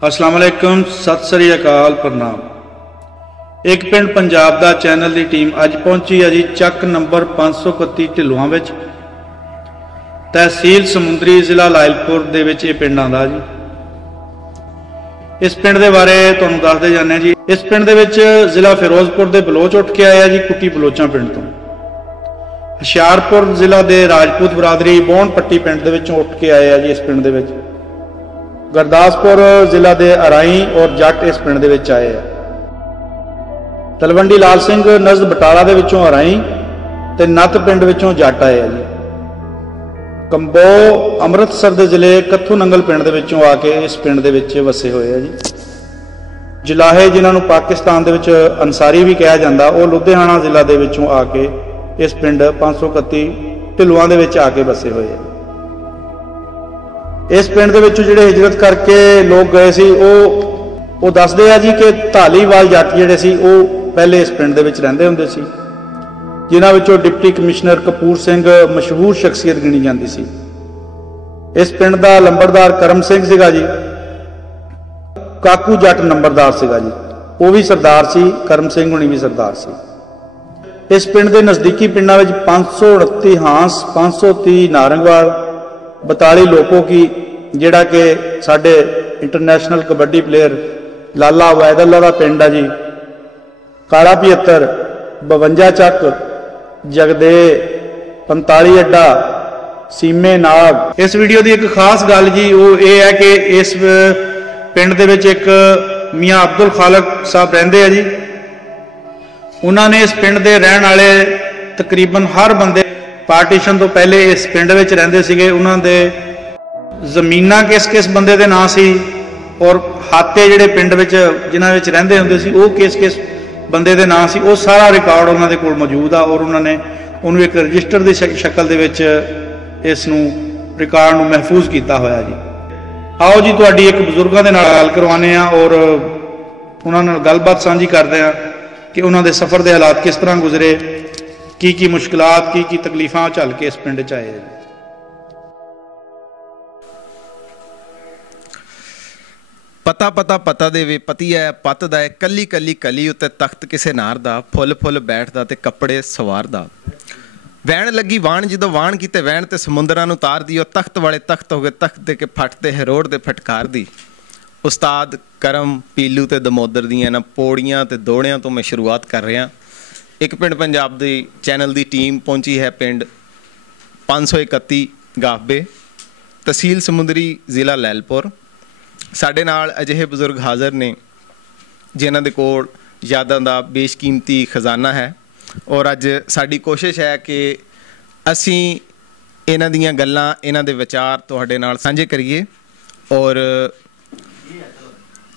अस्सलाम वालेकुम, सत श्री अकाल, प्रणाम। एक पिंड पंजाब दा चैनल की टीम अज पहुंची है जी ਚੱਕ नंबर 531 ढिल्लों विच, तहसील समुंदरी, जिला लायलपुर दे विच ये पिंड आंदा जी। इस पिंड दे बारे तुहानूं दसदे जाने जी। इस पिंड दे विच जिला फिरोजपुर दे बलोच उठ के आया जी, कुटी बलोचां पिंड तो। हुशियारपुर जिला दे राजपूत बरादरी बोहन पट्टी पिंड दे विचों उठ के आए जी। इस पिंड दे विच गुरदासपुर जिला दे अराई और जट इस पिंड दे विच आए। तलवंडी लाल सिंह नज़द बटाला दे विचों अराई ते नत पिंड विचों जट आए जी। कंबो अमृतसर दे जिले कत्थू नंगल पिंड दे विचों आके इस पिंड दे विच वसे हुए हैं जी। जलाहे जिन्हां नूं पाकिस्तान दे विच अंसारी भी कहा जाता, वो लुधियाना जिला दे विचों आके इस पिंड 531 ढिल्लों दे विच आके वसे हुए हैं। इस पिंड दे विचों जिहड़े हिजरत करके लोग गए सी, वो दसदे आ जी कि धालीवाल जट जिहड़े सी वो पहले इस पिंड दे विच रहिंदे हुंदे सी, जिन्हां विचों डिप्टी कमिश्नर कपूर सिंह मशहूर शख्सियत गिनी जाती सी। इस पिंड दा लंबड़दार करम सिंह सीगा जी। काकू जट नंबरदार सीगा जी, वो भी सरदार सी, करम सिंह हुणी भी सरदार सी। इस पिंड के नज़दीकी पिंडों में 529 हांस, 530 नारंगवाल, 42 लोगों की, जिहड़ा कि साडे इंटरनेशनल कबड्डी प्लेयर लाला वैदल्ला का पिंड है जी। काला 75, 52 ਚੱਕ, जगदे, 45 अड्डा, सीमे नाग। इस वीडियो की एक खास गल जी वो ये है कि इस पिंड दे विच एक मियाँ अब्दुल खालक साहब रहिंदे है जी। उन्होंने इस पिंड के रहने वाले तकरीबन हर बंदे पार्टीशन तो पहले इस पिंड विच रहिंदे सीगे। उन्होंने जमीनां किस किस बंदे दे नां सी और हाते जिहड़े पिंड विच जिन्हां विच रहिंदे हुंदे सी वो किस किस बंदे दे नां सी, वो सारा रिकॉर्ड उन्होंने कोल मौजूद आ और उन्होंने उन्होंने एक रजिस्टर की शक्ल दे विच इस रिकॉर्ड नूं महफूज किया होया जी। आओ जी तुहाडी एक बजुर्गों के नाल गल करवाने आ और उन्हां नाल गलबात साझी करदे आ कि उन्हां दे सफ़र के हालात किस तरह गुजरे, की मुश्किलात की तकलीफां झल के इस पिंड च आए। पता पता पता देवे पति है पत दा है, कली कली कली उत्ते तख्त किसे नार दा, फुल फुल बैठदा ते कपड़े सवार दा। वैण लगी वाण जदों वाण कीते वैण ते समुंदरां नूं तार दियो, तख्त वाले तख्त हो गए तख्त दे के फटते हरोड़ दे फटकार दी। उस्ताद करम पीलू ते दमोदर दियां ना पौड़ियां ते दौड़ियां तो मैं शुरुआत कर रहा। एक पिंड पंजाब दी चैनल दी टीम पहुंची है पिंड 531 गाफबे, तहसील समुंदरी, जिला लैलपुर। साडे नाल अजिहे बजुर्ग हाज़र ने जिन्हां दे कोल यादां दा बेशकीमती खजाना है और अज साडी कोशिश है कि असीं इन्हां दियां गल्लां इन्हां दे विचार तुहाडे नाल साझे करिए और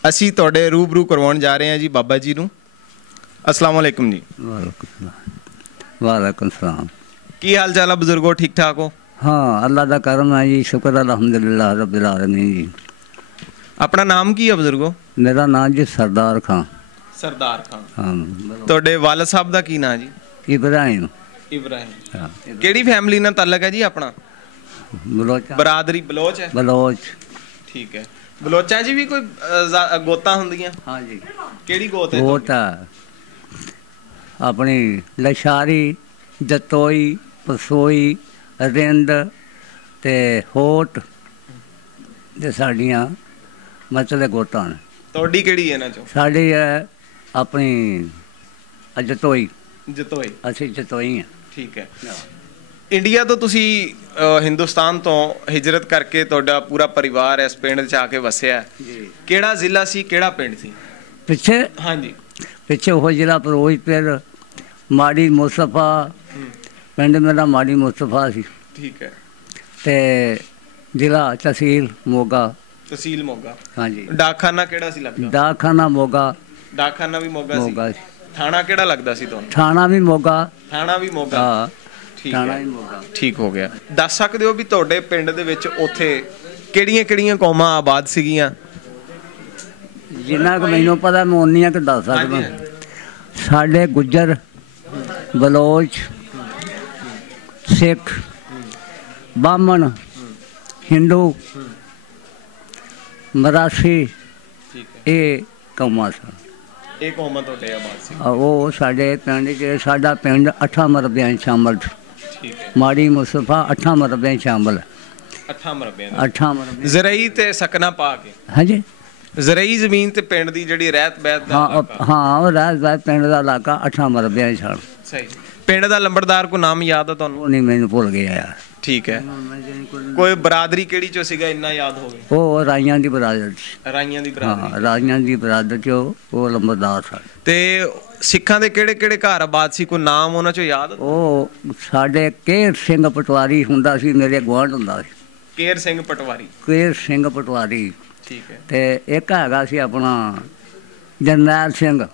असीं तुहाडे रूबरू करवाउण जा रहे हैं जी बाबा जी नूं। अस्सलाम वालेकुम जी। वालेकुम सलाम। की हाल चाल है बजुर्गो, ठीक ठाक हो? हाँ अल्लाह का करम है जी, शुक्र अल्हम्दुलिल्लाह रब्बिल आलमीन जी। अपना नाम की है बजुर्गो? मेरा नाम जी सरदार खां। सरदार खां। हाँ। तुहाडे वालिद साहब दा की नाम जी? इब्राहिम। इब्राहिम। हाँ। केड़ी फैमिली नाल ताल्लुक है जी अपना? बलोच। बरादरी बलोच है? बलोच। ठीक है। बलोचां जी भी कोई गोतां हुंदियां? हाँ जी। केड़ी गोत है? गोत अपनी लशारी, जतोई, पसोई, रिंद ते होट ते साड़ियां मतलब गोतां ने। तुहाडी केड़ी है इन्हां चों? साड़ी है अपनी जतोई। जतोई। असीं जतोई हैं। ठीक है। इंडिया तो तुसी हिंदुस्तान तो हिजरत करके तुहाडा पूरा परिवार इस पिंड च आके वसिया है। केड़ा जिला सी, केड़ा पिंड सी? पिछे? हाँ जी। पिछे वो जिला फिरोजपुर, माड़ी मुस्तफा पिंड मेरा माड़ी मुस्तफा सी। ठीक है। ते जिला तहसील मोगा। तहसील मोगा। हाँ जी। डाकखाना केड़ा सी लगदा? डाकखाना मोगा। डाकखाना भी मोगा सी। मोगा। थाना केड़ा लगदा सी तुहानू? थाना भी मोगा। थाना भी मोगा। हाँ ठीक है। मोगा। ठीक हो गया। दस सकदे हो भी तुहाडे पिंड दे विच उत्थे केड़ियां केड़ियां कौमां आबाद सीगियां? जिन्ना क मैनूं पता मैं उन्नियां क दस सकदा। साडे गुज्जर, बलोच, सिख, बामन, हिंदू, मराठी, ਇਹ ਕੌਮਾਂ ਸਨ। ਇਹ ਕੌਮਾਂ ਤੁਹਾਡੇ ਆਬਾਦ ਸੀ। ਉਹ ਸਾਡੇ ਪਿੰਡ 'ਚ, ਸਾਡਾ ਪਿੰਡ 8 ਮਰਬਿਆਂ 'ਚ ਸ਼ਾਮਲ ਸੀ। ਠੀਕ ਹੈ। ਮਾੜੀ ਮੁਸਤਫਾ 8 ਮਰਬਿਆਂ 'ਚ ਸ਼ਾਮਲ। 8 ਮਰਬਿਆਂ 8 ਮਰਬੇ ਜ਼ਰਈ ਤੇ ਸਕਨਾ ਪਾ ਕੇ। ਹਾਂਜੀ। ਜ਼ਰਈ ਜ਼ਮੀਨ ਤੇ ਪਿੰਡ ਦੀ ਜਿਹੜੀ ਰਹਿਤ ਬਹਿਤ ਦਾ ਇਲਾਕਾ। ਹਾਂ ਉਹ ਰਹਿਤ ਪਿੰਡ ਦਾ ਇਲਾਕਾ 8 ਮਰਬਿਆਂ 'ਚ ਸਨ। ਸਹੀ। ਪਿੰਡ ਦਾ ਲੰਬੜਦਾਰ ਕੋਈ ਨਾਮ ਯਾਦ ਆ ਤੁਹਾਨੂੰ? ਉਹ ਨਹੀਂ, ਮੈਨੂੰ ਭੁੱਲ ਗਿਆ ਯਾਰ। ਠੀਕ ਹੈ। ਕੋਈ ਬਰਾਦਰੀ ਕਿਹੜੀ ਚੋਂ ਸੀਗਾ ਇੰਨਾ ਯਾਦ ਹੋਵੇ? ਉਹ ਰਾਈਆਂ ਦੀ ਬਰਾਦਰ ਸੀ। ਰਾਈਆਂ ਦੀ ਬਰਾਦਰੀ। ਹਾਂ, ਰਾਈਆਂ ਦੀ ਬਰਾਦਰ 'ਚ ਉਹ ਲੰਬੜਦਾਰ ਸਨ। ਤੇ ਸਿੱਖਾਂ ਦੇ ਕਿਹੜੇ ਕਿਹੜੇ ਘਰ ਆਬਾਦ ਸੀ? ਕੋਈ ਨਾਮ ਉਹਨਾਂ ਚੋਂ ਯਾਦ? ਉਹ ਸਾਡੇ ਕੇਰ ਸਿੰਘ ਪਟਵਾਰੀ ਹੁੰਦਾ ਸੀ, ਮੇਰੇ ਗੁਆਂਢ ਹੁੰਦਾ ਸੀ। ਕੇਰ ਸਿੰਘ ਪਟਵਾਰੀ। ਕੇਰ ਸਿੰਘ ਪਟਵਾਰੀ। ਠੀਕ ਹੈ। ਤੇ ਇੱਕ ਹੈਗਾ ਸੀ ਆਪਣਾ ਜਰਨੈਲ ਸਿੰਘ।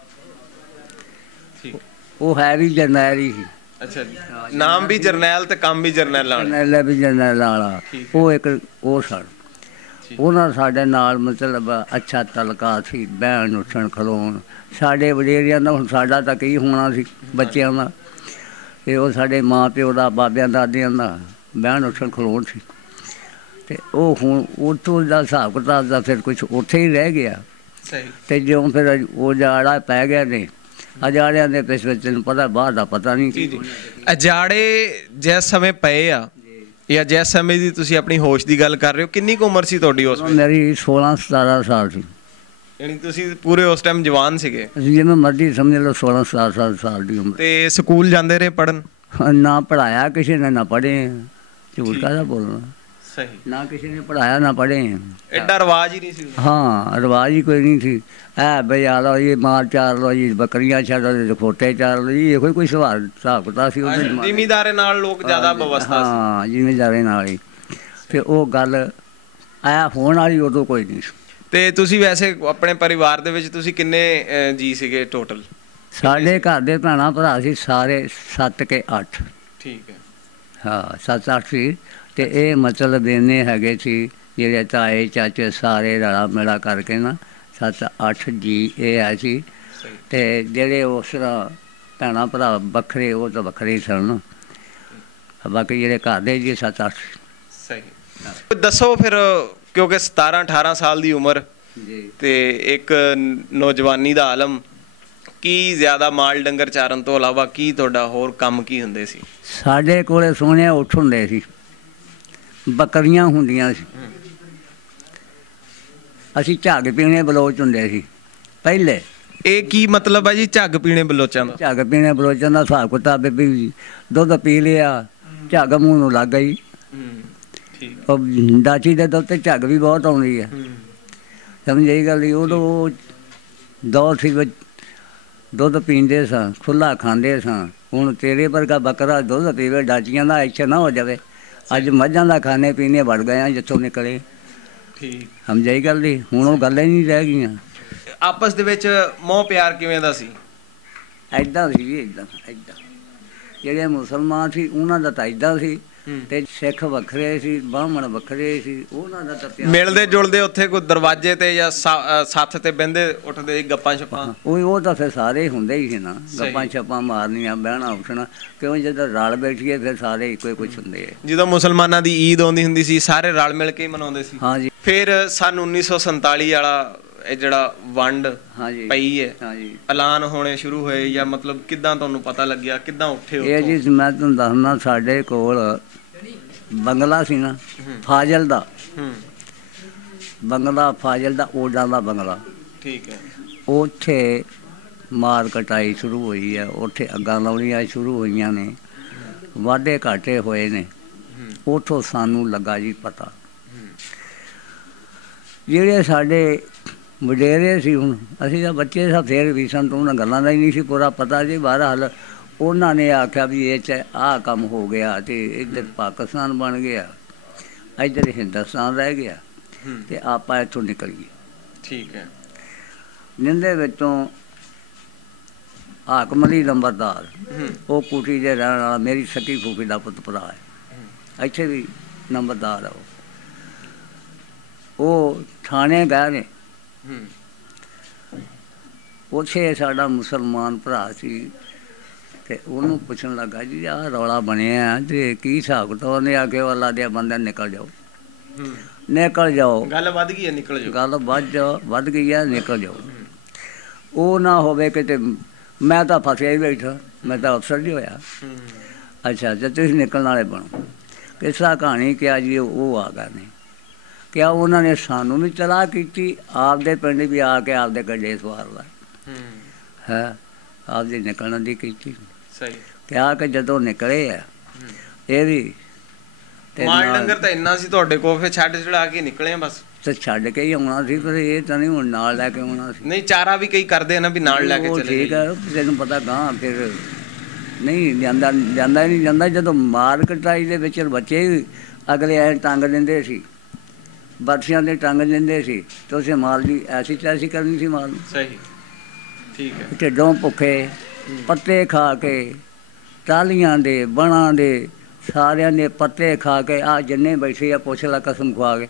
ਠੀਕ। ਉਹ ਹੈ ਵੀ ਜਰਨੈਲ ਹੀ ਸੀ। ਅੱਛਾ ਜੀ। ਨਾਮ ਵੀ ਜਰਨੈਲ ਤੇ ਕੰਮ ਵੀ ਜਰਨੈਲ ਵਾਲਾ। ਜਰਨੈਲ ਵੀ ਜਰਨੈਲ ਵਾਲਾ। ਉਹ ਇੱਕ ਉਹ ਸਨ। ਉਹਨਾਂ ਸਾਡੇ ਨਾਲ ਮਤਲਬ ਅੱਛਾ ਤਲਕਾ ਸੀ, ਬਹਿਣ ਉੱਠਣ ਖਲੋਣ। ਸਾਡੇ ਵਡੇਰਿਆਂ ਦਾ, ਹੁਣ ਸਾਡਾ ਤਾਂ ਕੀ ਹੋਣਾ ਸੀ ਬੱਚਿਆਂ ਦਾ, ਤੇ ਉਹ ਸਾਡੇ ਮਾਂ ਪਿਓ ਦਾ, ਬਾਬਿਆਂ ਦਾਦਿਆਂ ਦਾ ਬਹਿਣ ਉੱਠਣ ਖਲੋਣ ਸੀ। ਤੇ ਉਹ ਹੁਣ ਉੱਥੋਂ ਦਾ ਹਿਸਾਬ ਕਿਤਾਬ ਦਾ ਫਿਰ ਕੁਛ ਉੱਥੇ ਹੀ ਰਹਿ ਗਿਆ। ਸਹੀ। ਤੇ ਜਿਉਂ ਫਿਰ ਉਹ ਜਾੜਾ ਪੈ ਗਿਆ ਨੇ, ਅਜਾੜਿਆਂ ਦੇ ਪਿੱਛੇ ਤੈਨੂੰ ਪਤਾ ਬਾਹਰ ਦਾ ਪਤਾ ਨਹੀਂ। ਅਜਾੜੇ ਜਿਸ ਸਮੇਂ ਪਏ ਆ ਜਾਂ ਜਿਸ ਸਮੇਂ ਦੀ ਤੁਸੀਂ ਆਪਣੀ ਹੋਸ਼ ਦੀ ਗੱਲ ਕਰ ਰਹੇ ਹੋ, ਕਿੰਨੀ ਕੁ ਉਮਰ ਸੀ ਤੁਹਾਡੀ ਉਸ ਵੇਲੇ? ਮੇਰੀ 16-17 ਸਾਲ ਸੀ। ਯਾਨੀ ਤੁਸੀਂ ਪੂਰੇ ਉਸ ਟਾਈਮ ਜਵਾਨ ਸੀਗੇ? ਜਿਵੇਂ ਮਰਜ਼ੀ ਸਮਝ ਲਓ, 16-17 ਸਾਲ ਦੀ ਉਮਰ। ਤੇ ਸਕੂਲ ਜਾਂਦੇ ਰਹੇ ਪੜ੍ਹਨ? ਨਾ ਪੜ੍ਹਾਇਆ ਕਿਸੇ ਨੇ, ਨਾ ਪੜ੍ਹੇ। ਝੂਠ ਕਾਹਦਾ ਬੋਲਣਾ। ਸਹੀ। ਨਾ ਕਿਸੇ ਨੇ ਪੜ੍ਹਾਇਆ ਨਾ ਪੜ੍ਹੇ। ਐਡਾ ਰਿਵਾਜ ਹੀ ਨਹੀਂ ਸੀ। ਹਾਂ, ਰਿਵਾਜ ਹੀ ਕੋਈ ਨਹੀਂ ਸੀ। ਬਈ ਆ ਲਓ ਜੀ, ਮਾਲ ਚਾਰ ਲਓ ਜੀ, ਬੱਕਰੀਆਂ ਛੱਡ ਲਓ, ਖੋਟੇ ਚਾਰ ਲਓ ਜੀ, ਇਹੋ ਕੋਈ ਹਿਸਾਬ ਕਿਤਾਬ ਸੀ ਉਹਦੇ ਜ਼ਮਾਨੇ। ਜ਼ਿਮੀਂਦਾਰੇ ਨਾਲ ਲੋਕ ਜ਼ਿਆਦਾ ਵਿਵਸਥਾ ਸੀ। ਹਾਂ, ਜ਼ਿਮੀਂਦਾਰੇ ਨਾਲ ਹੀ। ਫਿਰ ਉਹ ਗੱਲ ਆਇਆ ਹੋਣ ਵਾਲੀ ਉਦੋਂ ਕੋਈ ਨਹੀਂ ਸੀ। ਤੇ ਤੁਸੀਂ ਵੈਸੇ ਆਪਣੇ ਪਰਿਵਾਰ ਦੇ ਵਿੱਚ ਤੁਸੀਂ ਕਿੰਨੇ ਜੀ ਸੀਗੇ ਟੋਟਲ? ਸਾਡੇ ਘਰ ਦੇ ਭੈਣਾਂ ਭਰਾ ਸੀ ਸਾਰੇ 7 ਕੇ 8। ਠੀਕ ਹੈ। ਹਾਂ, 7-8 ਸੀ। ਤੇ ਇਹ ਮਤਲਬ ਇੰਨੇ ਹੈਗੇ ਸੀ ਜਿਹੜੇ ਤਾਏ ਚਾਚੇ ਸਾਰੇ ਰਲਾ ਮਿਲਾ ਕਰਕੇ ਨਾ 7-8 ਜੀ ਇਹ ਆ ਸੀ। ਤੇ ਜਿਹੜੇ ਉਸ ਤਰ੍ਹਾਂ ਭੈਣਾਂ ਭਰਾ ਵੱਖਰੇ, ਉਹ ਤਾਂ ਵੱਖਰੇ ਹੀ ਸਨ। ਬਾਕੀ ਜਿਹੜੇ ਘਰ ਦੇ ਜੀ 7-8। ਸਹੀ। ਦੱਸੋ ਫਿਰ, ਕਿਉਂਕਿ 17-18 ਸਾਲ ਦੀ ਉਮਰ ਤੇ ਇੱਕ ਨੌਜਵਾਨੀ ਦਾ ਆਲਮ, ਕੀ ਜ਼ਿਆਦਾ ਮਾਲ ਡੰਗਰ ਚਾਰਨ ਤੋਂ ਇਲਾਵਾ ਕੀ ਤੁਹਾਡਾ ਹੋਰ ਕੰਮ ਕੀ ਹੁੰਦੇ ਸੀ? ਸਾਡੇ ਕੋਲੇ ਸੋਹਣੇ ਉੱਠ ਹੁੰਦੇ ਸੀ, ਬੱਕਰੀਆਂ ਹੁੰਦੀਆਂ ਸੀ। ਅਸੀਂ ਝੱਗ ਪੀਣੇ ਬਲੋਚ ਹੁੰਦੇ ਸੀ ਪਹਿਲੇ। ਇਹ ਕੀ ਮਤਲਬ ਹੈ ਜੀ ਝੱਗ ਪੀਣੇ ਬਲੋਚਾਂ ਦਾ? ਝੱਗ ਪੀਣੇ ਬਲੋਚਾਂ ਦਾ ਹਿਸਾਬ ਕਿਤਾਬ ਵੀ ਦੁੱਧ ਪੀ ਲਿਆ, ਝੱਗ ਮੂੰਹ ਨੂੰ ਲੱਗ ਗਈ। ਉਹ ਡਾਚੀ ਦੇ ਦੁੱਧ ਤੇ ਝੱਗ ਵੀ ਬਹੁਤ ਆਉਂਦੀ ਹੈ, ਸਮਝ ਇਹ ਗੱਲ। ਉਦੋਂ ਦੌਰ ਸੀ, ਦੁੱਧ ਪੀਂਦੇ ਸਾਂ, ਖੁੱਲ੍ਹਾ ਖਾਂਦੇ ਸਾਂ। ਹੁਣ ਤੇਰੇ ਵਰਗਾ ਬੱਕਰਾ ਦੁੱਧ ਪੀਵੇ, ਡਾਚੀਆਂ ਦਾ ਇੱਛਾ ਨਾ ਹੋ ਜਾਵੇ। ਅੱਜ ਮੱਝਾਂ ਦਾ ਖਾਣੇ ਪੀਣੇ ਵੜ ਗਏ ਆ ਜਿੱਥੋਂ ਨਿਕਲੇ। ਠੀਕ। ਸਮਝਾਈ ਗੱਲ ਦੀ। ਹੁਣ ਉਹ ਗੱਲਾਂ ਹੀ ਨਹੀਂ ਰਹਿ ਗਈਆਂ। ਆਪਸ ਦੇ ਵਿੱਚ ਮੋਹ ਪਿਆਰ ਕਿਵੇਂ ਦਾ ਸੀ? ਐਦਾਂ ਸੀ ਜੀ, ਐਦਾਂ। ਜਿਹੜੇ ਮੁਸਲਮਾਨ ਸੀ ਉਹਨਾਂ ਦਾ ਤਾਂ ਐਦਾਂ ਸੀ, ਤੇ ਸਿੱਖ ਵੱਖਰੇ ਸੀ, ਬ੍ਰਾਹਮਣ ਵੱਖਰੇ ਸੀ, ਉਹਨਾਂ ਦਾ ਤਾਂ ਪਿਆਰ। ਮਿਲਦੇ ਜੁਲਦੇ ਉੱਥੇ ਕੋਈ ਦਰਵਾਜ਼ੇ ਤੇ ਜਾਂ ਸੱਥ ਤੇ ਬਹਿੰਦੇ ਉੱਠਦੇ ਗੱਪਾਂ ਛੱਪਾਂ? ਉਹ ਤਾਂ ਫਿਰ ਸਾਰੇ ਹੁੰਦੇ ਹੀ ਸੀ ਨਾ, ਗੱਪਾਂ ਛੱਪਾਂ ਮਾਰਨੀਆਂ, ਬਹਿਣਾ ਉੱਠਣਾ। ਕਿਉਂ ਜਦੋਂ ਰਲ ਬੈਠੀਏ ਫਿਰ ਸਾਰੇ ਇੱਕੋ ਹੀ ਕੁਛ ਹੁੰਦੇ ਆ। ਜਦੋਂ ਮੁਸਲਮਾਨਾਂ ਦੀ ਈਦ ਆਉਂਦੀ ਹੁੰਦੀ ਸੀ ਸਾਰੇ ਰਲ ਮਿਲ ਕੇ ਹੀ ਮਨਾਉਂਦੇ ਸੀ? ਹਾਂ ਜੀ। ਫਿਰ ਸੰਨ 1947 ਵਾਲਾ ਇਹ ਜਿਹੜਾ ਵੰਡ ਪਈ ਹੈ, ਐਲਾਨ ਹੋਣੇ ਸ਼ੁਰੂ ਹੋਏ, ਜਾਂ ਮਤਲਬ ਕਿੱਦਾਂ ਤੁਹਾਨੂੰ ਪਤਾ ਲੱਗਿਆ, ਕਿੱਦਾਂ ਉੱਠੇ? ਇਹ ਜੀ ਮੈਂ ਤੁਹਾਨੂੰ ਦੱਸਣਾ, ਸਾਡੇ ਕੋਲ ਬੰਗਲਾ ਸੀ ਨਾ ਫਾਜ਼ਲ ਦਾ, ਬੰਗਲਾ ਫਾਜ਼ਲ ਦਾ, ਓਡਾਂ ਦਾ ਬੰਗਲਾ। ਠੀਕ ਹੈ। ਉੱਥੇ ਮਾਰ ਕਟਾਈ ਸ਼ੁਰੂ ਹੋਈ ਹੈ, ਉੱਥੇ ਅੱਗਾਂ ਲਾਉਣੀਆਂ ਸ਼ੁਰੂ ਹੋਈਆਂ ਨੇ, ਵਾਢੇ ਘਾਟੇ ਹੋਏ ਨੇ। ਉੱਥੋਂ ਸਾਨੂੰ ਲੱਗਾ ਜੀ ਪਤਾ। ਜਿਹੜੇ ਸਾਡੇ ਵਡੇਰੇ ਸੀ, ਹੁਣ ਅਸੀਂ ਤਾਂ ਬੱਚੇ ਸਾਂ, ਫਿਰ ਵੀ ਸਾਨੂੰ ਉਹਨਾਂ ਗੱਲਾਂ ਦਾ ਹੀ ਨਹੀਂ ਸੀ ਪੂਰਾ ਪਤਾ ਜੀ। ਬਹਰਹਾਲ ਉਹਨਾਂ ਨੇ ਆਖਿਆ ਵੀ ਇਹ 'ਚ ਆਹ ਕੰਮ ਹੋ ਗਿਆ, ਅਤੇ ਇੱਧਰ ਪਾਕਿਸਤਾਨ ਬਣ ਗਿਆ, ਇੱਧਰ ਹਿੰਦੁਸਤਾਨ ਰਹਿ ਗਿਆ, ਅਤੇ ਆਪਾਂ ਇੱਥੋਂ ਨਿਕਲੀਏ। ਠੀਕ ਹੈ। ਜਿੰਦੇ ਵਿੱਚੋਂ ਹਾਕਮ ਅਲੀ ਨੰਬਰਦਾਰ, ਉਹ ਕੋਠੀ ਦੇ ਰਹਿਣ ਵਾਲਾ, ਮੇਰੀ ਸਕੀ ਫੂਫੀ ਦਾ ਪੁੱਤ ਭਰਾ ਹੈ, ਇੱਥੇ ਵੀ ਨੰਬਰਦਾਰ ਆ। ਉਹ ਥਾਣੇ ਗਏ ਨੇ। ਉੱਥੇ ਸਾਡਾ ਮੁਸਲਮਾਨ ਭਰਾ ਸੀ, ਅਤੇ ਉਹਨੂੰ ਪੁੱਛਣ ਲੱਗਾ ਜੀ ਆਹ ਰੌਲਾ ਬਣਿਆ ਅਤੇ ਕੀ ਹਿਸਾਬ ਕਿਤਾਬ? ਉਹਨੇ ਆ ਕੇ ਅੱਲਾ ਦੇ ਬੰਦੇ ਨਿਕਲ ਜਾਓ। ਨਿਕਲ ਜਾਓ, ਗੱਲ ਵੱਧ ਗਈ ਹੈ, ਨਿਕਲ ਜਾਓ। ਗੱਲ ਵੱਧ ਗਈ ਹੈ, ਨਿਕਲ ਜਾਓ। ਉਹ ਨਾ ਹੋਵੇ ਕਿਤੇ ਮੈਂ ਤਾਂ ਫਸਿਆ ਹੀ ਬੈਠਾ, ਮੈਂ ਤਾਂ ਅਫਸਰ ਨਹੀਂ ਹੋਇਆ। ਅੱਛਾ ਜੇ ਤੁਸੀਂ ਨਿਕਲਣ ਵਾਲੇ ਬਣੋ। ਕਿਸ ਤਰ੍ਹਾਂ ਕਹਾਣੀ ਕਿਹਾ ਜੀ, ਉਹ ਆ ਗਏ ਨੇ ਕਿਹਾ ਉਹਨਾਂ ਨੇ ਸਾਨੂੰ ਵੀ ਤਲਾਹ ਕੀਤੀ, ਆਪਦੇ ਪਿੰਡ ਵੀ ਆ ਕੇ ਆਪਦੇ ਗੱਡੇ ਸਵਾਰ ਲਾ ਹੈ, ਆਪਦੀ ਨਿਕਲਣ ਦੀ ਕੀਤੀ। ਸਹੀ ਕਿਹਾ ਕਿ ਜਦੋਂ ਨਿਕਲੇ ਆ ਇਹ ਵੀ ਮਾਲ ਡੰਗਰ ਤਾਂ ਇੰਨਾ ਸੀ ਤੁਹਾਡੇ ਕੋਲ, ਫਿਰ ਛੱਡ ਛੁਡਾ ਕੇ ਨਿਕਲੇ ਆ ਬਸ। ਤੇ ਛੱਡ ਕੇ ਹੀ ਆਉਣਾ ਸੀ, ਪਰ ਇਹ ਤਾਂ ਨਹੀਂ ਹੁਣ ਨਾਲ ਲੈ ਕੇ ਆਉਣਾ ਸੀ। ਨਹੀਂ ਚਾਰਾ ਵੀ ਕਈ ਕਰਦੇ ਆ ਨਾ ਵੀ ਨਾਲ ਲੈ ਕੇ ਚਲੇ ਠੀਕ ਹੈ, ਤੈਨੂੰ ਪਤਾ ਗਾਂ ਫਿਰ ਨਹੀਂ ਜਾਂਦਾ ਹੀ ਨਹੀਂ ਜਾਂਦਾ। ਜਦੋਂ ਮਾਰ ਕਟਾਈ ਦੇ ਵਿੱਚ ਬੱਚੇ ਵੀ ਅਗਲੇ ਐ ਟੰਗ ਦਿੰਦੇ ਸੀ, ਬਰਸ਼ੀਆਂ ਦੇ ਟੰਗ ਦਿੰਦੇ ਸੀ, ਤੇ ਉਸੇ ਮਾਲ ਦੀ ਐਸੀ ਤੈਸੀ ਕਰਨੀ ਸੀ ਮਾਲ ਨੂੰ। ਸਹੀ ਠੀਕ ਹੈ। ਢਿੱਡੋਂ ਭੁੱਖੇ ਪੱਤੇ ਖਾ ਕੇ, ਟਾਹਲੀਆਂ ਦੇ ਬਣਾ ਦੇ ਸਾਰਿਆਂ ਦੇ ਪੱਤੇ ਖਾ ਕੇ, ਆ ਜਿੰਨੇ ਬੈਠੇ ਆ ਪੁੱਛ ਲਾ ਕਸਮ ਖਵਾ ਕੇ,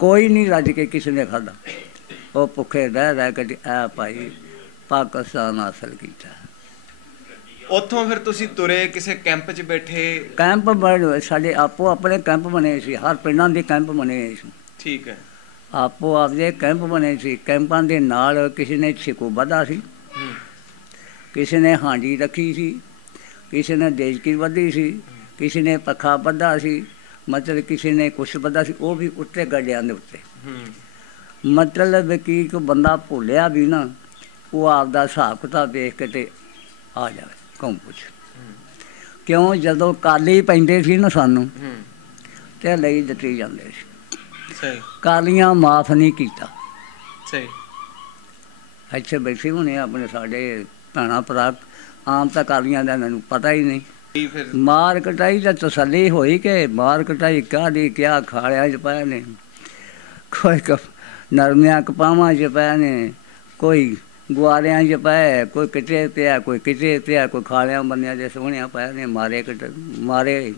ਕੋਈ ਨਹੀਂ ਰੱਜ ਕੇ ਕਿਸੇ ਨੇ ਖਾਧਾ। ਉਹ ਭੁੱਖੇ ਰਹਿ ਕੇ ਆ ਭਾਈ ਪਾਕਿਸਤਾਨ ਹਾਸਲ ਕੀਤਾ। ਉੱਥੋਂ ਫਿਰ ਤੁਸੀਂ ਤੁਰੇ ਕਿਸੇ ਕੈਂਪ 'ਚ ਬੈਠੇ? ਕੈਂਪ ਬਣੇ ਸਾਡੇ, ਆਪੋ ਆਪਣੇ ਕੈਂਪ ਬਣੇ ਸੀ, ਹਰ ਪਿੰਡਾਂ ਦੇ ਕੈਂਪ ਬਣੇ ਸੀ। ਠੀਕ ਹੈ। ਆਪੋ ਆਪਦੇ ਕੈਂਪ ਬਣੇ ਸੀ। ਕੈਂਪਾਂ ਦੇ ਨਾਲ ਕਿਸੇ ਨੇ ਛਿਕੂ ਬੱਧਾ ਸੀ, ਕਿਸੇ ਨੇ ਹਾਂਡੀ ਰੱਖੀ ਸੀ, ਕਿਸੇ ਨੇ ਦੇਜਕੀ ਬੱਧੀ ਸੀ, ਕਿਸੇ ਨੇ ਪੱਖਾ ਬੱਧਾ ਸੀ, ਮਤਲਬ ਕਿਸੇ ਨੇ ਕੁਛ ਬੱਧਾ ਸੀ, ਉਹ ਵੀ ਉੱਤੇ ਗੱਡਿਆਂ ਦੇ ਉੱਤੇ। ਮਤਲਬ ਕਿ ਇੱਕ ਬੰਦਾ ਭੁੱਲਿਆ ਵੀ ਨਾ, ਉਹ ਆਪਦਾ ਹਿਸਾਬ ਕਿਤਾਬ ਵੇਖ ਕੇ ਤੇ ਆ ਜਾਵੇ ਘੁੰਮ ਪੁੱਛ। ਕਿਉਂ ਜਦੋਂ ਕਾਲੀ ਪੈਂਦੇ ਸੀ ਨਾ ਸਾਨੂੰ ਤੇ ਲਈ ਦਿੱਤੀ ਜਾਂਦੇ ਸੀ। ਕਾਲੀਆਂ ਮਾਫ ਨਹੀਂ ਕੀਤਾ। ਸਹੀ ਇੱਥੇ ਬੈਠੇ ਹੋਣੇ ਆਪਣੇ ਸਾਡੇ ਭੈਣਾਂ ਭਰਾ, ਆਮ ਤਾਂ ਕਾਲੀਆਂ ਦਾ ਮੈਨੂੰ ਪਤਾ ਹੀ ਨਹੀਂ। ਮਾਰ ਕਟਾਈ ਦਾ ਤਸੱਲੀ ਹੋਈ ਕਿ ਮਾਰ ਕਟਾਈ ਕਾਹਦੀ, ਕਿਆ ਖਾਲਿਆਂ 'ਚ ਪਏ ਨੇ, ਕੋਈ ਨਰਮਿਆਂ ਕਪਾਵਾਂ 'ਚ ਪਏ ਨੇ, ਕੋਈ ਗੁਆਰਿਆਂ 'ਚ ਪਏ, ਕੋਈ ਕਿਤੇ ਪਿਆ, ਕੋਈ ਕਿਤੇ ਪਿਆ, ਕੋਈ ਖਾਲਿਆਂ ਬੰਨਿਆਂ ਦੇ ਸੋਹਣਿਆਂ ਪਏ ਨੇ, ਮਾਰੇ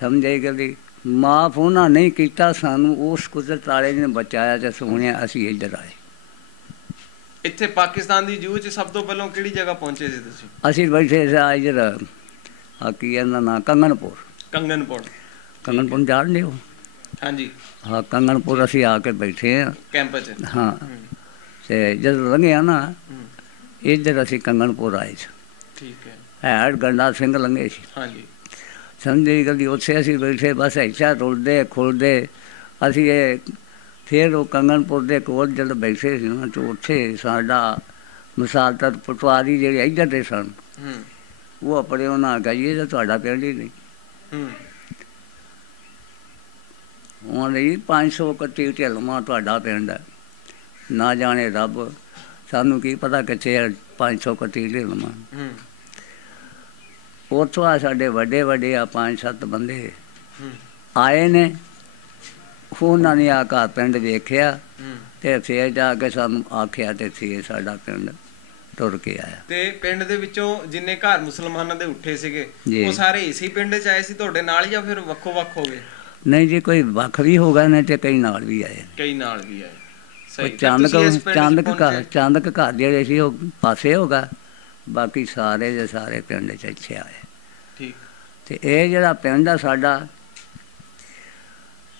ਸਮਝੇ ਗਲੀ। ਮਾਫ ਉਹਨਾਂ ਨਹੀਂ ਕੀਤਾ ਸਾਨੂੰ, ਉਸ ਕੁਦਰਤ ਵਾਲੇ ਨੇ ਬਚਾਇਆ ਤੇ ਸੋਹਣਿਆ ਅਸੀਂ ਇੱਧਰ ਆਏ। ਇੱਥੇ ਪਾਕਿਸਤਾਨ ਦੀ ਜੂਹ 'ਚ ਸਭ ਤੋਂ ਪਹਿਲਾਂ ਕਿਹੜੀ ਜਗ੍ਹਾ ਪਹੁੰਚੇ ਸੀ ਤੁਸੀਂ? ਅਸੀਂ ਬੈਠੇ ਸੀ ਇੱਧਰ ਕੀ ਇਹਦਾ ਨਾਂ ਕੰਗਨਪੁਰ। ਕੰਗਨਪੁਰ ਜਾਣਦੇ ਹੋ? ਹਾਂਜੀ ਹਾਂ, ਕੰਗਨਪੁਰ ਅਸੀਂ ਆ ਕੇ ਬੈਠੇ ਹਾਂ ਕੈਂਪ 'ਚ। ਹਾਂ, ਤੇ ਜਦੋਂ ਲੰਘਿਆ ਨਾ ਇੱਧਰ ਅਸੀਂ ਕੰਗਨਪੁਰ ਆਏ ਸੀ। ਠੀਕ ਹੈ। ਹੈਡ ਗੰਡਾ ਸਿੰਘ ਲੰਘੇ ਸੀ। ਹਾਂਜੀ ਸਮਝੇ ਕਦੀ ਉੱਥੇ ਅਸੀਂ ਬੈਠੇ ਬਸ ਇੱਛਾ ਰੁਲਦੇ ਖੁੱਲਦੇ ਅਸੀਂ ਇਹ। ਫਿਰ ਉਹ ਕੰਗਨਪੁਰ ਦੇ ਕੋਲ ਜਦੋਂ ਬੈਠੇ ਸੀ ਨਾ, ਤੇ ਉੱਥੇ ਸਾਡਾ ਮਿਸਾਲ ਤਰ ਪਟਵਾਰੀ ਜਿਹੜੇ ਇੱਧਰ ਦੇ ਸਨ, ਉਹ ਆਪਣੇ ਉਹਨਾਂ ਆਖਿਆ ਜੀ ਇਹ ਤਾਂ ਤੁਹਾਡਾ ਪਿੰਡ ਹੀ ਨਹੀਂ। ਉਹਨਾਂ ਨੇ 500 ਕੱਟੀ ਢਿਲਮਾ ਤੁਹਾਡਾ ਪਿੰਡ ਹੈ, ਨਾ ਜਾਣੇ ਰੱਬ ਸਾਨੂੰ ਕੀ ਪਤਾ ਕਿੱਥੇ 500 ਕੱਟੀ ਢਿਲਮਾ। ਉੱਥੋਂ ਆ ਸਾਡੇ ਵੱਡੇ ਵੱਡੇ ਆ 5-7 ਬੰਦੇ ਆਏ ਨੇ, ਉਹਨਾਂ ਨੇ ਆ ਘਰ ਪਿੰਡ ਵੇਖਿਆ ਤੇ ਫਿਰ ਜਾ ਕੇ ਸਾਨੂੰ ਆਖਿਆ ਤੇ ਫਿਰ ਸਾਡਾ ਪਿੰਡ ਤੁਰ ਕੇ ਆਇਆ। ਤੇ ਪਿੰਡ ਦੇ ਵਿੱਚੋਂ ਜਿੰਨੇ ਘਰ ਮੁਸਲਮਾਨਾਂ ਦੇ ਉੱਠੇ ਸੀਗੇ ਉਹ ਸਾਰੇ ਇਸੇ ਪਿੰਡ 'ਚ ਆਏ ਸੀ ਤੁਹਾਡੇ ਨਾਲ, ਜਾਂ ਫਿਰ ਵੱਖੋ ਵੱਖ ਹੋ ਗਏ? ਨਹੀਂ ਜੀ, ਕੋਈ ਵੱਖ ਵੀ ਹੋ ਗਏ ਨੇ ਤੇ ਕਈ ਨਾਲ ਵੀ ਆਏ। ਚੰਦਕ ਘਰ ਜਿਹੜੇ ਸੀ ਉਹ ਪਾਸੇ ਹੋ ਗਿਆ, ਬਾਕੀ ਸਾਰੇ ਦੇ ਸਾਰੇ ਪਿੰਡ 'ਚ ਇੱਥੇ ਆਏ। ਠੀਕ। ਤੇ ਇਹ ਜਿਹੜਾ ਪਿੰਡ ਆ ਸਾਡਾ,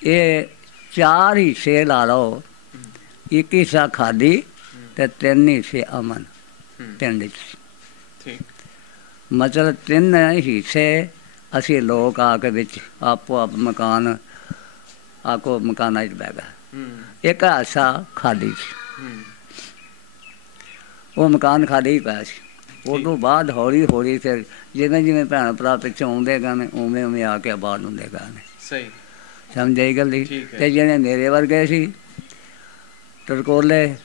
ਇਹ 4 ਹਿੱਸੇ ਲਾ ਲਓ, 1 ਹਿੱਸਾ ਖਾਲੀ ਤੇ 3 ਹਿੱਸੇ ਅਮਨ ਪਿੰਡ 'ਚ। ਮਤਲਬ 3 ਹਿੱਸੇ ਅਸੀਂ ਲੋਕ ਆ ਕੇ ਵਿੱਚ ਆਪੋ ਆਪ ਮਕਾਨ ਆਕੋ ਮਕਾਨਾਂ 'ਚ ਬਹਿ ਗਏ। 1 ਹਿੱਸਾ ਖਾਲੀ ਸੀ, ਉਹ ਮਕਾਨ ਖਾਲੀ ਹੀ ਪਿਆ ਸੀ। ਉਹ ਤੋਂ ਬਾਅਦ ਹੌਲੀ ਹੌਲੀ ਫਿਰ ਜਿਵੇਂ ਜਿਵੇਂ ਭੈਣ ਭਰਾ ਪਿੱਛੋਂ ਆਉਂਦੇ ਗਏ ਨੇ ਉਵੇਂ ਉਵੇਂ ਆ ਕੇ ਆਬਾਦ ਹੁੰਦੇ ਗਏ ਨੇ। ਸਹੀ ਸਮਝੇ ਗੱਲ ਦੀ। ਤੇ ਜਿਹੜੇ ਮੇਰੇ ਵਰਗੇ ਸੀ ਟਰਕੋਲੇ,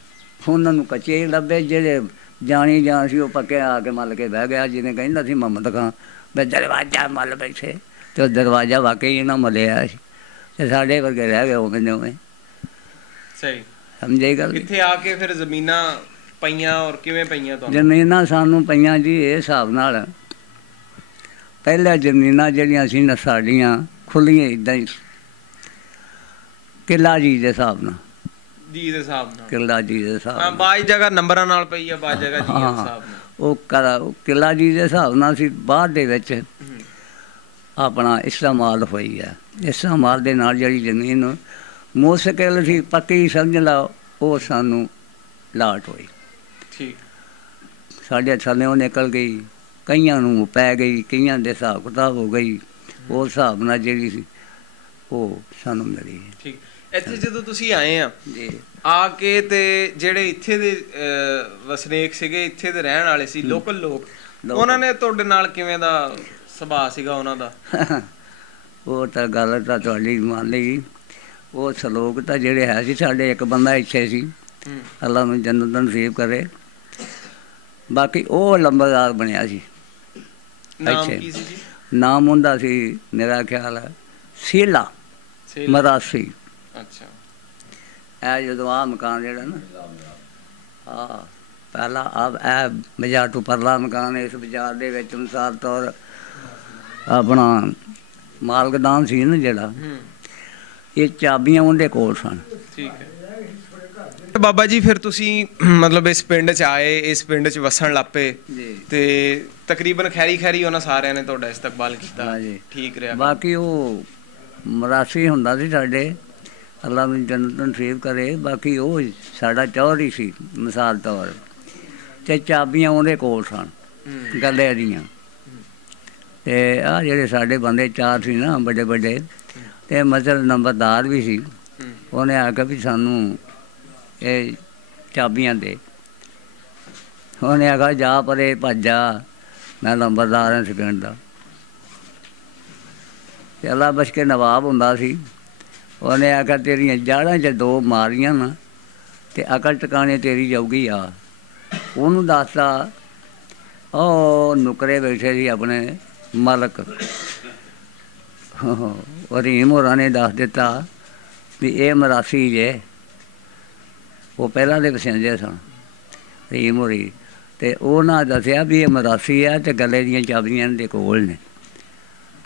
ਉਹਨਾਂ ਨੂੰ ਕੱਚੇ ਹੀ ਲੱਭੇ, ਜਿਹੜੇ ਜਾਣੀ ਜਾਣ ਸੀ ਉਹ ਪੱਕੇ ਆ ਕੇ ਮੱਲ ਕੇ ਬਹਿ ਗਿਆ। ਜਿਵੇਂ ਕਹਿੰਦਾ ਸੀ ਮੁਹੰਮਦ ਖਾਂ ਵੀ ਦਰਵਾਜ਼ਾ ਮੱਲ ਬੈਠੇ, ਤੇ ਉਹ ਦਰਵਾਜ਼ਾ ਵਾਕਈ ਇਹਨਾਂ ਮੱਲਿਆ ਸੀ, ਤੇ ਸਾਡੇ ਵਰਗੇ ਰਹਿ ਗਏ ਉਵੇਂ ਦੇ ਉਵੇਂ। ਸਹੀ ਸਮਝੇ ਗੱਲ। ਕਿੱਥੇ ਆ ਕੇ ਫਿਰ ਜ਼ਮੀਨਾਂ ਪਈਆਂ ਔਰ ਕਿਵੇਂ ਪਈਆਂ ਤੁਹਾਨੂੰ? ਜ਼ਮੀਨਾਂ ਸਾਨੂੰ ਪਈਆਂ ਜੀ ਇਹ ਹਿਸਾਬ ਨਾਲ, ਪਹਿਲਾਂ ਜ਼ਮੀਨਾਂ ਜਿਹੜੀਆਂ ਸੀ ਨਾ ਸਾਡੀਆਂ ਖੁੱਲ੍ਹੀਆਂ ਇੱਦਾਂ ਹੀ ਕਿੱਲਾ ਜੀ ਦੇ ਹਿਸਾਬ ਨਾਲ। ਜੀ ਦੇ ਹਿਸਾਬ ਨਾਲ? ਕਿੱਲਾ ਜੀ ਦੇ ਹਿਸਾਬ ਨਾਲ। ਬਾਈ ਜਗ੍ਹਾ ਨੰਬਰਾਂ ਨਾਲ ਪਈ ਆ, ਬਾਈ ਜਗ੍ਹਾ ਜੀ ਦੇ ਹਿਸਾਬ ਨਾਲ। ਉਹ ਕਿੱਲਾ ਜੀ ਦੇ ਹਿਸਾਬ ਨਾਲ ਸੀ। ਬਾਅਦ ਦੇ ਵਿੱਚ ਆਪਣਾ ਇਸਤੇਮਾਲ ਹੋਈ ਹੈ ਇਸਾਂ ਮਾਲ ਦੇ ਨਾਲ ਜਿਹੜੀ ਜ਼ਮੀਨ ਮੁਸ਼ਕਿਲ ਸੀ ਪੱਕੀ ਸਮਝ ਲਾ, ਉਹ ਸਾਨੂੰ ਲਾਟ ਹੋਈ। ਠੀਕ। ਸਾਡੇ ਥੱਲਿਓਂ ਨਿਕਲ ਗਈ, ਕਈਆਂ ਨੂੰ ਪੈ ਗਈ, ਕਈਆਂ ਦੇ ਹਿਸਾਬ ਕਿਤਾਬ ਹੋ ਗਈ, ਉਸ ਹਿਸਾਬ ਨਾਲ ਜਿਹੜੀ ਸੀ ਉਹ ਸਾਨੂੰ ਮਿਲੀ। ਠੀਕ। ਇੱਥੇ ਜਦੋਂ ਤੁਸੀਂ ਆਏ ਆ ਜੀ, ਆ ਕੇ ਤੇ ਜਿਹੜੇ ਇੱਥੇ ਦੇ ਵਸਨੀਕ ਸੀਗੇ, ਇੱਥੇ ਦੇ ਰਹਿਣ ਵਾਲੇ ਸੀ, ਲੋਕਲ ਲੋਕ, ਉਹਨਾਂ ਨੇ ਤੁਹਾਡੇ ਨਾਲ ਕਿਵੇਂ ਦਾ ਸੁਭਾਅ ਸੀਗਾ ਉਹਨਾਂ ਦਾ? ਉਹ ਤਾਂ ਗੱਲ ਤਾਂ ਤੁਹਾਡੀ ਮੰਨ ਲਈ। ਉਹ ਸਲੋਕ ਤਾਂ ਜਿਹੜੇ ਹੈ ਸੀ ਸਾਡੇ, ਇੱਕ ਬੰਦਾ ਇੱਥੇ ਸੀ, ਅੱਲਾ ਨੂੰ ਜੰਨਤ ਨਸੀਬ ਕਰੇ, ਬਾਕੀ ਉਹ ਲੰਬਰਦਾਰ ਬਣਿਆ ਸੀ। ਨਾਮ ਕੀ ਸੀ ਜੀ? ਨਾਮ ਹੁੰਦਾ ਸੀ ਮੇਰਾ ਖਿਆਲ ਹੈ ਸੀਲਾ ਮਰਾਸੀ। ਅੱਛਾ। ਇਹ ਜਦੋਂ ਆਹ ਮਕਾਨ ਜਿਹੜਾ ਨਾ, ਪਹਿਲਾਂ ਇਹ ਬਾਜ਼ਾਰ ਤੋਂ ਪਰਲਾ ਮਕਾਨ, ਇਸ ਬਾਜ਼ਾਰ ਦੇ ਵਿੱਚ ਮਿਸਾਲ ਤੌਰ ਆਪਣਾ ਮਾਲਕਦਾਨ ਸੀ ਨਾ ਜਿਹੜਾ, ਇਹ ਚਾਬੀਆਂ ਉਹਦੇ ਕੋਲ ਸਨ। ਠੀਕ ਹੈ। ਬਾਬਾ ਜੀ ਫਿਰ ਤੁਸੀਂ ਮਤਲਬ ਇਸ ਪਿੰਡ 'ਚ ਆਏ, ਇਸ ਪਿੰਡ 'ਚ ਵਸਣ ਲੱਗ ਪਏ ਤੇ ਤਕਰੀਬਨ ਖੈਰੀ ਉਹਨਾਂ ਸਾਰਿਆਂ ਨੇ ਤੁਹਾਡਾ ਇਸਤਕਬਾਲ ਕੀਤਾ? ਠੀਕ ਰਿਹਾ। ਬਾਕੀ ਉਹ ਮਰਾਸੀ ਹੁੰਦਾ ਸੀ ਸਾਡੇ, ਅੱਲਾ ਨੂੰ ਜੰਨਤ ਨਸੀਬ ਕਰੇ, ਬਾਕੀ ਉਹ ਸਾਡਾ ਚੌਧਰੀ ਸੀ ਮਿਸਾਲ ਤੌਰ, ਤੇ ਚਾਬੀਆਂ ਉਹਦੇ ਕੋਲ ਸਨ ਗੱਲੇ ਦੀਆਂ। ਤੇ ਆਹ ਜਿਹੜੇ ਸਾਡੇ ਬੰਦੇ ਚਾਰ ਸੀ ਨਾ ਵੱਡੇ ਵੱਡੇ, ਤੇ ਮਤਲਬ ਨੰਬਰਦਾਰ ਵੀ ਸੀ, ਉਹਨੇ ਆ ਕੇ ਵੀ ਸਾਨੂੰ ਇਹ ਚਾਬੀਆਂ ਦੇ, ਉਹਨੇ ਆਖਿਆ ਜਾ ਪਰੇ ਭੱਜ ਜਾ, ਮੈਂ ਨੰਬਰਦਾਰ ਹਾਂ ਇਸ ਪਿੰਡ ਦਾ। ਤੇ ਅੱਲਾ ਬਚ ਕੇ ਨਵਾਬ ਹੁੰਦਾ ਸੀ, ਉਹਨੇ ਆਖਿਆ ਤੇਰੀਆਂ ਜੜ੍ਹਾਂ 'ਚ ਦੋ ਮਾਰੀਆਂ ਨਾ ਤੇ ਅਕਲ ਟਿਕਾਣੇ ਤੇਰੀ ਜਾਊਗੀ ਆ। ਉਹਨੂੰ ਦੱਸਤਾ, ਉਹ ਨੁਕਰੇ ਬੈਠੇ ਸੀ ਆਪਣੇ ਮਾਲਕ, ਰਹੀਮ ਹੋਰਾਂ ਨੇ ਦੱਸ ਦਿੱਤਾ ਵੀ ਇਹ ਮਰਾਸੀ ਜੇ, ਉਹ ਪਹਿਲਾਂ ਦੇ ਵਸਿੰਦੇ ਸਨ ਰਹੀਮ ਹੋਰੀ, ਤੇ ਉਹਨਾਂ ਦੱਸਿਆ ਵੀ ਇਹ ਮਰਾਸੀ ਆ ਤੇ ਗੱਲੇ ਦੀਆਂ ਚਾਬੀਆਂ ਦੇ ਕੋਲ ਨੇ।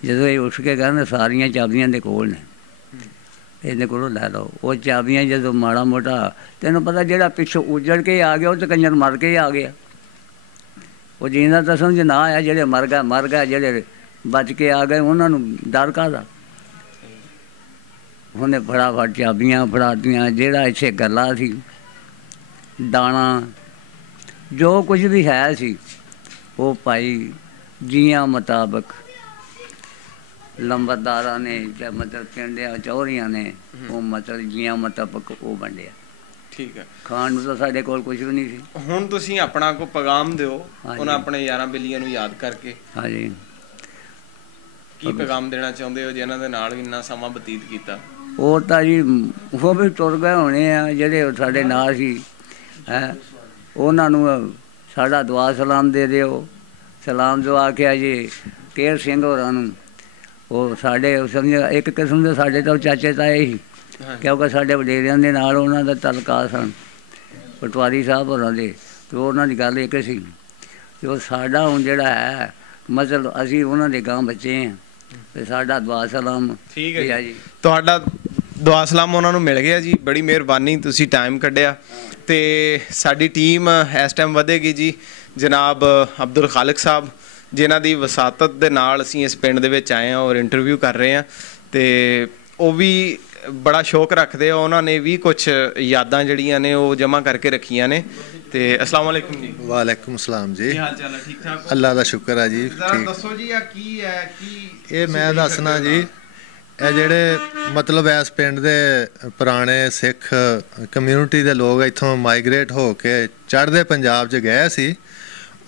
ਜਦੋਂ ਇਹ ਉੱਠ ਕੇ ਕਹਿੰਦੇ ਸਾਰੀਆਂ ਚਾਬੀਆਂ ਦੇ ਕੋਲ ਨੇ, ਇਹਦੇ ਕੋਲੋਂ ਲੈ ਲਓ। ਉਹ ਚਾਬੀਆਂ ਜਦੋਂ ਮਾੜਾ ਮੋਟਾ, ਤੈਨੂੰ ਪਤਾ ਜਿਹੜਾ ਪਿੱਛੋਂ ਉੱਜੜ ਕੇ ਆ ਗਿਆ ਉਹ ਤਾਂ ਕੰਜਰ ਮਰ ਕੇ ਆ ਗਿਆ, ਉਹ ਜੀਂਦਾ ਤਾਂ ਸਮਝ ਨਾ ਆਇਆ, ਜਿਹੜੇ ਮਰ ਗਿਆ, ਜਿਹੜੇ ਬਚ ਕੇ ਆ ਗਏ ਉਹਨਾਂ ਨੂੰ ਡਰ ਕਾਹਦਾ। ਉਹਨੇ ਫਟਾਫਟ ਚਾਬੀਆਂ ਫੜਾਤੀਆਂ, ਜਿਹੜਾ ਇੱਥੇ ਗੱਲਾਂ ਸੀ, ਦਾਣਾ, ਜੋ ਕੁਝ ਵੀ ਹੈ ਸੀ, ਉਹ ਭਾਈ ਜੀਆਂ ਮੁਤਾਬਕ ਲੰਬਰਦਾਰਾਂ ਨੇ ਜਾਂ ਮਤਲਬ ਪਿੰਡਿਆਂ ਚੌਧਰੀਆਂ ਨੇ ਉਹ ਮਤਲਬ ਜੀਆਂ ਮੁਤਾਬਕ ਉਹ ਵੰਡਿਆ। ਠੀਕ ਹੈ। ਖਾਣ ਨੂੰ ਤਾਂ ਸਾਡੇ ਕੋਲ ਕੁਝ ਵੀ ਨਹੀਂ ਸੀ। ਹੁਣ ਤੁਸੀਂ ਆਪਣਾ ਕੋਈ ਪੈਗਾਮ ਦਿਓ ਉਹਨਾਂ ਆਪਣੇ ਯਾਰਾਂ ਬੇਲੀਆਂ ਨੂੰ ਯਾਦ ਕਰਕੇ। ਹਾਂਜੀ। ਕੀ ਪੈਗਾਮ ਦੇਣਾ ਚਾਹੁੰਦੇ ਹੋ ਜਿਨ੍ਹਾਂ ਦੇ ਨਾਲ ਇੰਨਾ ਸਮਾਂ ਬਤੀਤ ਕੀਤਾ? ਉਹ ਤਾਂ ਜੀ ਉਹ ਵੀ ਟੁਰ ਗਏ ਹੋਣੇ ਆ ਜਿਹੜੇ ਸਾਡੇ ਨਾਲ ਸੀ, ਹੈ ਉਹਨਾਂ ਨੂੰ ਸਾਡਾ ਦੁਆ ਸਲਾਮ ਦੇ ਦਿਓ। ਸਲਾਮ ਜੋ ਆਖਿਆ ਜੀ ਕੇਰ ਸਿੰਘ ਹੋਰਾਂ ਨੂੰ, ਉਹ ਸਾਡੇ ਸਮਝ ਇੱਕ ਕਿਸਮ ਦੇ ਸਾਡੇ ਤਾਂ ਚਾਚੇ ਤਾਏ ਸੀ, ਕਿਉਂਕਿ ਸਾਡੇ ਵਡੇਰਿਆਂ ਦੇ ਨਾਲ ਉਹਨਾਂ ਦਾ ਤਲਕਾ ਸਨ, ਪਟਵਾਰੀ ਸਾਹਿਬ ਹੋਰਾਂ ਦੇ, ਅਤੇ ਉਹਨਾਂ ਦੀ ਗੱਲ ਇੱਕ ਸੀ। ਅਤੇ ਉਹ ਸਾਡਾ ਹੁਣ ਜਿਹੜਾ ਹੈ ਮਤਲਬ ਅਸੀਂ ਉਹਨਾਂ ਦੇ ਗਾਂ ਬੱਚੇ ਹਾਂ, ਅਤੇ ਸਾਡਾ ਦੁਆ ਸਲਾਮ। ਠੀਕ ਹੈ ਜੀ, ਤੁਹਾਡਾ ਦੁਆ ਸਲਾਮ ਉਹਨਾਂ ਨੂੰ ਮਿਲ ਗਿਆ ਜੀ। ਬੜੀ ਮਿਹਰਬਾਨੀ, ਤੁਸੀਂ ਟਾਈਮ ਕੱਢਿਆ। ਅਤੇ ਸਾਡੀ ਟੀਮ ਇਸ ਟਾਈਮ ਵਧੇਗੀ ਜੀ ਜਨਾਬ ਅਬਦੁਲ ਖਾਲਿਕ ਸਾਹਿਬ, ਜਿਨ੍ਹਾਂ ਦੀ ਵਸਾਤਤ ਦੇ ਨਾਲ ਅਸੀਂ ਇਸ ਪਿੰਡ ਦੇ ਵਿੱਚ ਆਏ ਹਾਂ ਔਰ ਇੰਟਰਵਿਊ ਕਰ ਰਹੇ ਹਾਂ। ਅਤੇ ਉਹ ਵੀ ਬੜਾ ਸ਼ੌਕ ਰੱਖਦੇ ਆ, ਉਹਨਾਂ ਨੇ ਵੀ ਕੁਛ ਯਾਦਾਂ ਜਿਹੜੀਆਂ ਨੇ ਉਹ ਜਮ੍ਹਾਂ ਕਰਕੇ ਰੱਖੀਆਂ ਨੇ। ਤੇ ਅਸਲਾਮ ਵਾਲੇਕੁਮ ਜੀ। ਵਾਲੇਕੁਮ ਸਲਾਮ ਜੀ। ਕੀ ਹਾਲ ਚਾਲ ਹੈ? ਠੀਕ ਠਾਕ? ਅੱਲਾ ਦਾ ਸ਼ੁਕਰ ਹੈ ਜੀ। ਦੱਸੋ ਜੀ ਆ ਕੀ ਹੈ? ਕੀ ਇਹ ਮੈਂ ਦੱਸਣਾ ਜੀ, ਇਹ ਜਿਹੜੇ ਮਤਲਬ ਇਸ ਪਿੰਡ ਦੇ ਪੁਰਾਣੇ ਸਿੱਖ ਕਮਿਊਨਿਟੀ ਦੇ ਲੋਕ ਇੱਥੋਂ ਮਾਈਗ੍ਰੇਟ ਹੋ ਕੇ ਚੜ੍ਹਦੇ ਪੰਜਾਬ 'ਚ ਗਏ ਸੀ,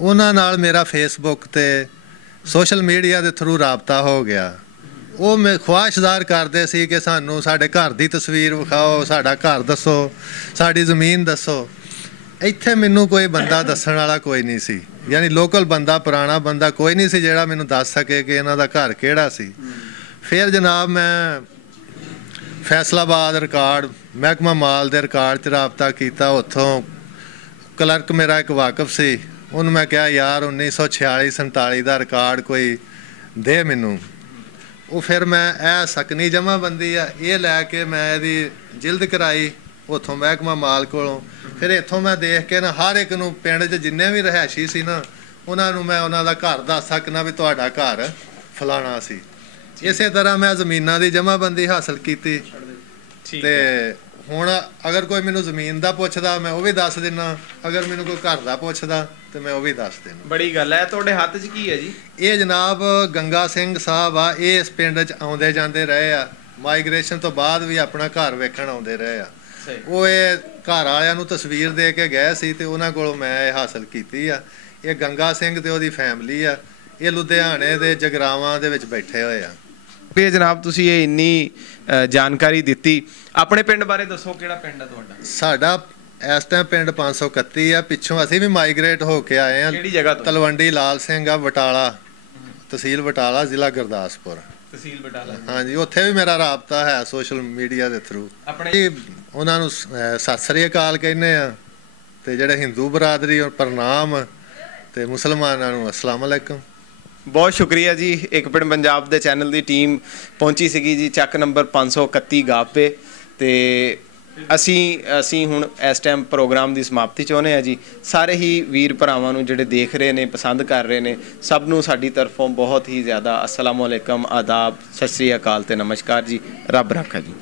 ਉਹਨਾਂ ਨਾਲ ਮੇਰਾ ਫੇਸਬੁੱਕ 'ਤੇ ਸੋਸ਼ਲ ਮੀਡੀਆ ਦੇ ਥਰੂ ਰਾਬਤਾ ਹੋ ਗਿਆ। ਉਹ ਮੈਂ ਖੁਆਇਸ਼ਦਾਰ ਕਰਦੇ ਸੀ ਕਿ ਸਾਨੂੰ ਸਾਡੇ ਘਰ ਦੀ ਤਸਵੀਰ ਵਿਖਾਓ, ਸਾਡਾ ਘਰ ਦੱਸੋ, ਸਾਡੀ ਜ਼ਮੀਨ ਦੱਸੋ। ਇੱਥੇ ਮੈਨੂੰ ਕੋਈ ਬੰਦਾ ਦੱਸਣ ਵਾਲਾ ਕੋਈ ਨਹੀਂ ਸੀ, ਯਾਨੀ ਲੋਕਲ ਬੰਦਾ, ਪੁਰਾਣਾ ਬੰਦਾ ਕੋਈ ਨਹੀਂ ਸੀ ਜਿਹੜਾ ਮੈਨੂੰ ਦੱਸ ਸਕੇ ਕਿ ਇਹਨਾਂ ਦਾ ਘਰ ਕਿਹੜਾ ਸੀ। ਫਿਰ ਜਨਾਬ ਮੈਂ ਫੈਸਲਾਬਾਦ ਰਿਕਾਰਡ ਮਹਿਕਮਾ ਮਾਲ ਦੇ ਰਿਕਾਰਡ 'ਚ ਰਾਬਤਾ ਕੀਤਾ। ਉੱਥੋਂ ਕਲਰਕ ਮੇਰਾ ਇੱਕ ਵਾਕਫ ਸੀ, ਉਹਨੂੰ ਮੈਂ ਕਿਹਾ ਯਾਰ 1946-47 ਦਾ ਰਿਕਾਰਡ ਕੋਈ ਦੇ ਮੈਨੂੰ। ਉਹ ਫਿਰ ਮੈਂ ਇਹ ਸਕਨੀ ਜਮ੍ਹਾਂਬੰਦੀ ਆ ਇਹ ਲੈ ਕੇ ਮੈਂ ਇਹਦੀ ਜਿਲਦ ਕਰਾਈ ਉੱਥੋਂ ਮਹਿਕਮਾ ਮਾਲ ਕੋਲੋਂ। ਫਿਰ ਇੱਥੋਂ ਮੈਂ ਦੇਖ ਕੇ ਨਾ ਹਰ ਇੱਕ ਨੂੰ ਪਿੰਡ 'ਚ ਜਿੰਨੇ ਵੀ ਰਿਹਾਇਸ਼ੀ ਸੀ ਨਾ, ਉਹਨਾਂ ਨੂੰ ਮੈਂ ਉਹਨਾਂ ਦਾ ਘਰ ਦੱਸ ਸਕਣਾ ਵੀ ਤੁਹਾਡਾ ਘਰ ਫਲਾਣਾ ਸੀ। ਇਸੇ ਤਰ੍ਹਾਂ ਮੈਂ ਜ਼ਮੀਨਾਂ ਦੀ ਜਮ੍ਹਾਂਬੰਦੀ ਹਾਸਲ ਕੀਤੀ ਤੇ ਹੁਣ ਅਗਰ ਕੋਈ ਮੈਨੂੰ ਜ਼ਮੀਨ ਦਾ ਪੁੱਛਦਾ ਮੈਂ ਉਹ ਵੀ ਦੱਸ ਦਿੰਦਾ, ਅਗਰ ਮੈਨੂੰ ਕੋਈ ਘਰ ਦਾ ਪੁੱਛਦਾ ਤੇ ਮੈਂ ਉਹ ਵੀ ਦੱਸ ਦਿੰਦਾ। ਬੜੀ ਗੱਲ ਹੈ। ਤੁਹਾਡੇ ਹੱਥ 'ਚ ਕੀ ਹੈ ਜੀ? ਇਹ ਜਨਾਬ ਗੰਗਾ ਸਿੰਘ ਸਾਹਿਬ ਆ, ਇਹ ਇਸ ਪਿੰਡ 'ਚ ਆਉਂਦੇ ਜਾਂਦੇ ਰਹੇ ਆ, ਮਾਈਗ੍ਰੇਸ਼ਨ ਤੋਂ ਬਾਅਦ ਵੀ ਆਪਣਾ ਘਰ ਵੇਖਣ ਆਉਂਦੇ ਰਹੇ ਆ। ਉਹ ਇਹ ਘਰ ਵਾਲਿਆਂ ਨੂੰ ਤਸਵੀਰ ਦੇ ਕੇ ਗਏ ਸੀ ਤੇ ਉਹਨਾਂ ਕੋਲੋਂ ਮੈਂ ਇਹ ਹਾਸਲ ਕੀਤੀ ਆ। ਇਹ ਗੰਗਾ ਸਿੰਘ ਤੇ ਉਹਦੀ ਫੈਮਿਲੀ ਆ, ਇਹ ਲੁਧਿਆਣੇ ਦੇ ਜਗਰਾਵਾਂ ਦੇ ਵਿੱਚ ਬੈਠੇ ਹੋਏ ਆ। ਵੀ ਜਨਾਬ ਤੁਸੀਂ ਇਹ ਇੰਨੀ ਜਾਣਕਾਰੀ ਦਿੱਤੀ, ਆਪਣੇ ਪਿੰਡ ਬਾਰੇ ਦੱਸੋ, ਕਿਹੜਾ ਪਿੰਡ ਹੈ ਤੁਹਾਡਾ? ਸਾਡਾ ਇਸ ਟਾਈਮ ਪਿੰਡ 531 ਆ, ਪਿੱਛੋਂ ਅਸੀਂ ਵੀ ਮਾਈਗ੍ਰੇਟ ਹੋ ਕੇ ਆਏ ਆ। ਕਿਹੜੀ ਜਗ੍ਹਾ ਤੋਂ? ਤਲਵੰਡੀ ਲਾਲ ਸਿੰਘ ਆ, ਬਟਾਲਾ ਤਹਿਸੀਲ ਬਟਾਲਾ, ਜ਼ਿਲ੍ਹਾ ਗੁਰਦਾਸਪੁਰ। ਤਹਿਸੀਲ ਬਟਾਲਾ। ਹਾਂਜੀ, ਉੱਥੇ ਵੀ ਮੇਰਾ ਰਾਬਤਾ ਹੈ ਸੋਸ਼ਲ ਮੀਡੀਆ ਦੇ ਥਰੂ। ਆਪਣੇ ਉਹਨਾਂ ਨੂੰ ਸਤਿ ਸ੍ਰੀ ਅਕਾਲ ਕਹਿੰਦੇ ਆ, ਤੇ ਜਿਹੜੇ ਹਿੰਦੂ ਬਰਾਦਰੀ ਔਰ ਪ੍ਰਣਾਮ, ਤੇ ਮੁਸਲਮਾਨਾਂ ਨੂੰ ਅਸਲਾਮ ਅਲੈਕਮ। ਬਹੁਤ ਸ਼ੁਕਰੀਆ ਜੀ। ਇੱਕ ਪਿੰਡ ਪੰਜਾਬ ਦੇ ਚੈਨਲ ਦੀ ਟੀਮ ਪਹੁੰਚੀ ਸੀਗੀ ਜੀ ਚੱਕ ਨੰਬਰ 531 ਗਾਪੇ, ਤੇ ਅਸੀਂ ਹੁਣ ਇਸ ਟਾਈਮ ਪ੍ਰੋਗਰਾਮ ਦੀ ਸਮਾਪਤੀ ਚਾਹੁੰਦੇ ਹਾਂ ਜੀ। ਸਾਰੇ ਹੀ ਵੀਰ ਭਰਾਵਾਂ ਨੂੰ ਜਿਹੜੇ ਦੇਖ ਰਹੇ ਨੇ, ਪਸੰਦ ਕਰ ਰਹੇ ਨੇ, ਸਭ ਨੂੰ ਸਾਡੀ ਤਰਫੋਂ ਬਹੁਤ ਹੀ ਜ਼ਿਆਦਾ ਅਸਲਾਮ ਅਲੈਕਮ, ਆਦਾਬ, ਸਤਿ ਸ਼੍ਰੀ ਅਕਾਲ ਤੇ ਨਮਸਕਾਰ ਜੀ। ਰੱਬ ਰਾਖਾ ਜੀ।